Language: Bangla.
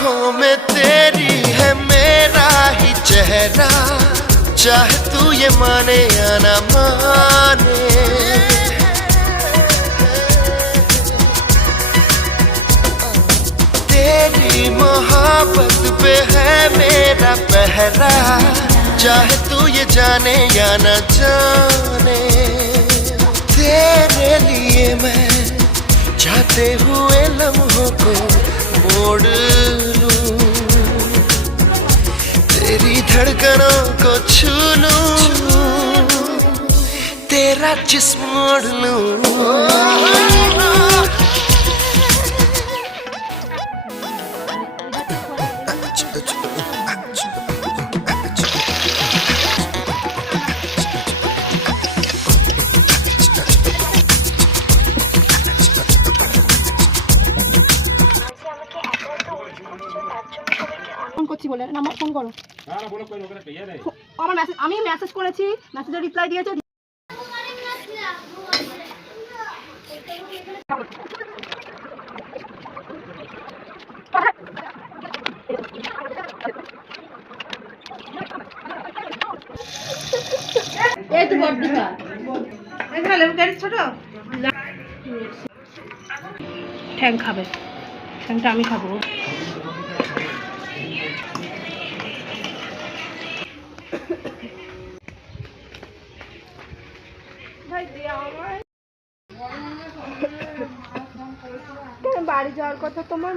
आंखों में तेरी है मेरा ही चेहरा, चाहे तू ये माने या ना माने। तेरी मोहब्बत पे है मेरा पहरा, चाहे तू ये जाने या ना जाने। तेरे लिए मैं जाते हुए लम्हों को मोड़ लूं, तेरी धड़कनों को छू लूं, तेरा जिस्म मोड़ लूं। করছি বলে না, আমার ফোন করো। না না বলো, কই লোকেরা পেয়ে যায়। আমার মেসেজ, আমি মেসেজ করেছি, মেসেজে রিপ্লাই দিয়েছো। এই তো বড়দিকা এখানে লেবু গাড়ি ছোট ঠ্যাং খাবে, ঠ্যাংটা আমি খাবো। বাড়ি যাওয়ার কথা তোমার